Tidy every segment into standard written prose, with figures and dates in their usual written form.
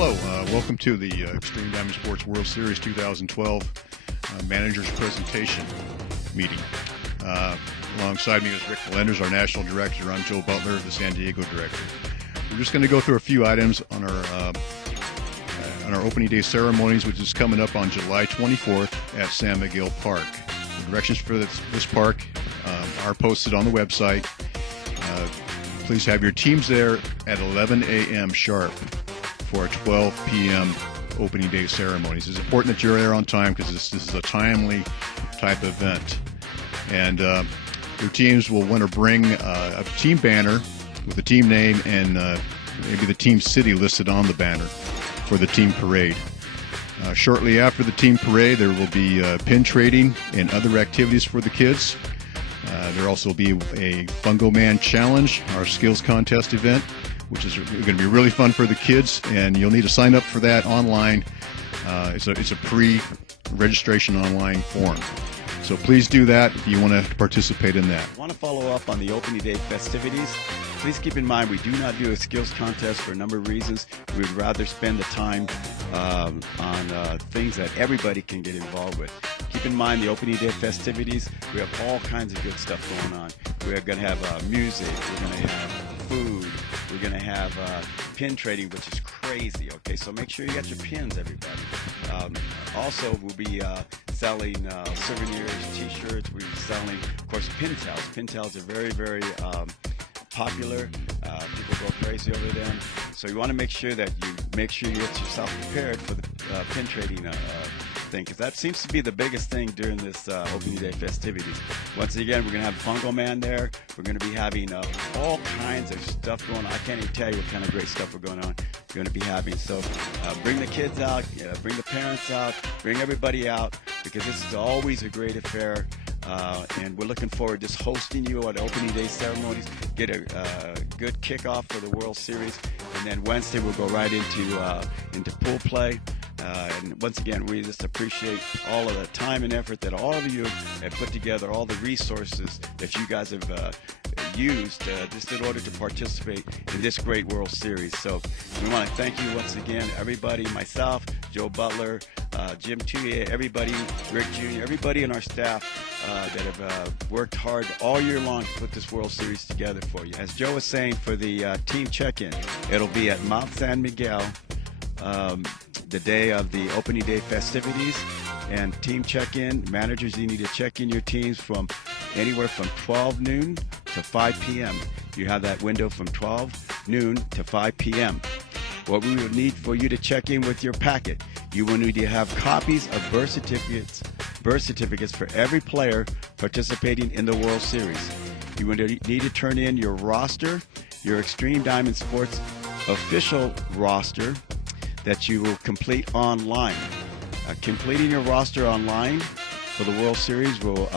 Hello, welcome to the Extreme Diamond Sports World Series 2012 Managers Presentation meeting. Alongside me is Rick Melendez, our National Director. I'm Joe Butler, the San Diego Director. We're just going to go through a few items on our opening day ceremonies, which is coming up on July 24th at San Miguel Park. The directions for this park are posted on the website. Please have your teams there at 11 a.m. sharp for a 12 p.m. opening day ceremonies. It's important that you're there on time because this is a timely type event. And your teams will want to bring a team banner with the team name and maybe the team city listed on the banner for the team parade. Shortly after the team parade, there will be pin trading and other activities for the kids. There will also be a Fungo Man Challenge, our skills contest event, which is going to be really fun for the kids, and you'll need to sign up for that online. It's a pre-registration online form. So please do that if you want to participate in that. Want to follow up on the opening day festivities? Please keep in mind we do not do a skills contest for a number of reasons. We'd rather spend the time on things that everybody can get involved with. Keep in mind the opening day festivities, we have all kinds of good stuff going on. We're going to have music, we're going to have food, we're going to have pin trading, which is crazy. Okay, so make sure you got your pins, everybody. Also, we'll be selling souvenirs, t-shirts. We're selling, of course, pin-tails. Pin-tails are very, very popular. People go crazy over them. So you want to make sure that you get yourself prepared for the pin trading thing, because that seems to be the biggest thing during this opening day festivities. Once again, we're going to have Fungo Man there. We're going to be having all kinds of stuff going on. I can't even tell you what kind of great stuff we're going to be having. So bring the kids out, bring the parents out, bring everybody out, because this is always a great affair. And we're looking forward to just hosting you at opening day ceremonies, get a good kickoff for the World Series, and then Wednesday we'll go right into pool play. And once again, we just appreciate all of the time and effort that all of you have put together, all the resources that you guys have used just in order to participate in this great World Series. So we want to thank you once again, everybody, myself, Joe Butler, Jim Touye, everybody, Rick Jr., everybody in our staff that have worked hard all year long to put this World Series together for you. As Joe was saying, for the team check-in, it'll be at Mount San Miguel the day of the opening day festivities. And team check-in, managers, you need to check in your teams from anywhere from 12 noon to 5 p.m. You have that window from 12 noon to 5 p.m. What we would need for you to check in with your packet, you will need to have copies of birth certificates for every player participating in the World Series. You will need to turn in your roster, your Extreme Diamond Sports official roster that you will complete online. Completing your roster online for the World Series will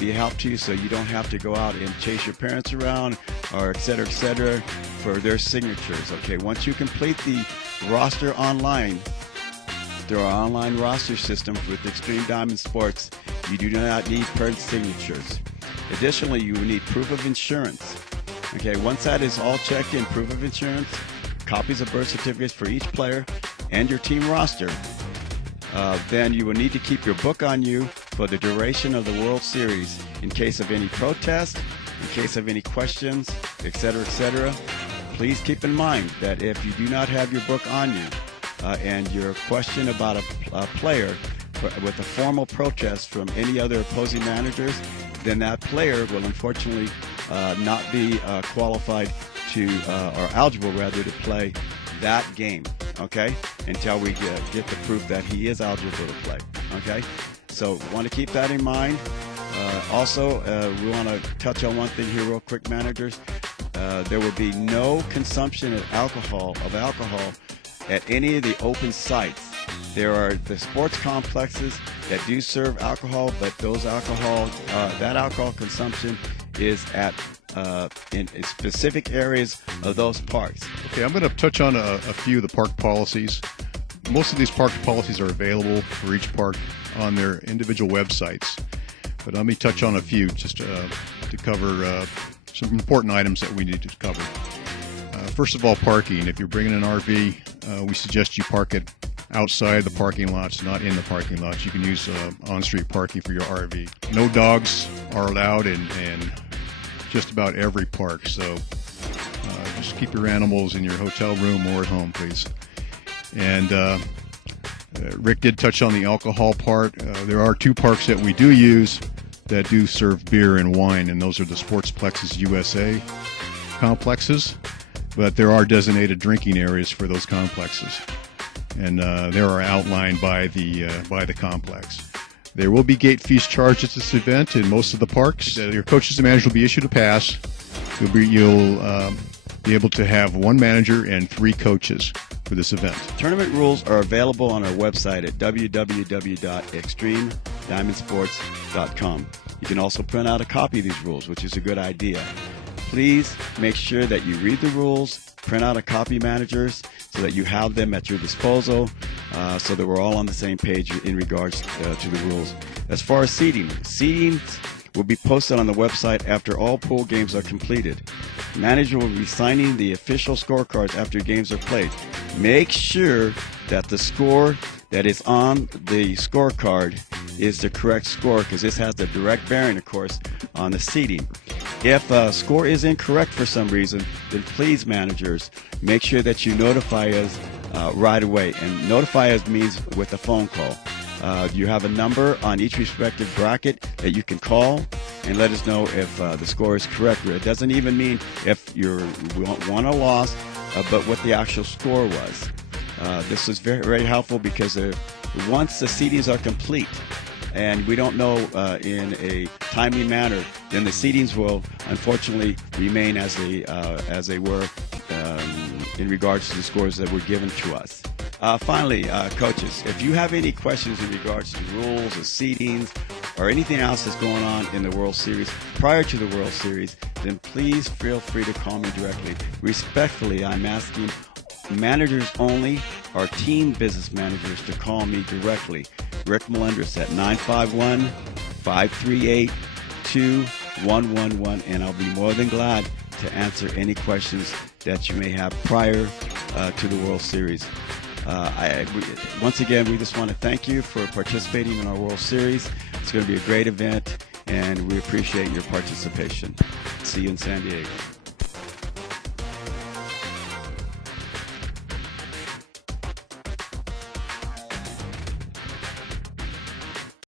be a help to you, so you don't have to go out and chase your parents around or et cetera, for their signatures. Okay, once you complete the roster online through our online roster system with Extreme Diamond Sports, you do not need parent signatures. Additionally, you will need proof of insurance. Okay, once that is all checked in, proof of insurance, copies of birth certificates for each player and your team roster, then you will need to keep your book on you for the duration of the World Series in case of any protest, in case of any questions, etc. Please keep in mind that if you do not have your book on you and your question about a player with a formal protest from any other opposing managers, then that player will unfortunately not be qualified to, or eligible rather, to play that game, okay, until we get the proof that he is eligible to play, okay? So want to keep that in mind. Also, we want to touch on one thing here real quick, managers. There will be no consumption of alcohol at any of the open sites. There are the sports complexes that do serve alcohol, but that alcohol consumption is at in specific areas of those parks. Okay, I'm going to touch on a few of the park policies. Most of these park policies are available for each park on their individual websites, but let me touch on a few just to cover some important items that we need to cover. First of all, parking. If you're bringing an RV, we suggest you park it outside the parking lots, not in the parking lots. You can use on-street parking for your RV. No dogs are allowed in just about every park, so just keep your animals in your hotel room or at home, please. And Rick did touch on the alcohol part. There are 2 parks that we do use that do serve beer and wine, and those are the Sportsplexes USA complexes. But there are designated drinking areas for those complexes, and they are outlined by the complex. There will be gate fees charged at this event in most of the parks. Your coaches and managers will be issued a pass. You'll be able to have 1 manager and 3 coaches for this event. Tournament rules are available on our website at www.extremediamondsports.com. You can also print out a copy of these rules, which is a good idea. Please make sure that you read the rules, print out a copy, managers, so that you have them at your disposal, so that we're all on the same page in regards to the rules. As far as seating will be posted on the website after all pool games are completed. Manager will be signing the official scorecards after games are played. Make sure that the score that is on the scorecard is the correct score, because this has a direct bearing, of course, on the seating. If a score is incorrect for some reason, then please, managers, make sure that you notify us right away. And notify us means with a phone call. You have a number on each respective bracket that you can call and let us know if the score is correct. It doesn't even mean if you won or lost, but what the actual score was. This is very, very helpful, because once the seedings are complete and we don't know in a timely manner, then the seedings will unfortunately remain as they were in regards to the scores that were given to us. Finally, coaches, if you have any questions in regards to rules, the seedings, or anything else that's going on in the World Series prior to the World Series, then please feel free to call me directly. Respectfully, I'm asking managers only, or team business managers, to call me directly. Rick Melendres at 951-538-2111, and I'll be more than glad to answer any questions that you may have prior to the World Series. Once again, we just want to thank you for participating in our World Series. It's going to be a great event, and we appreciate your participation. See you in San Diego.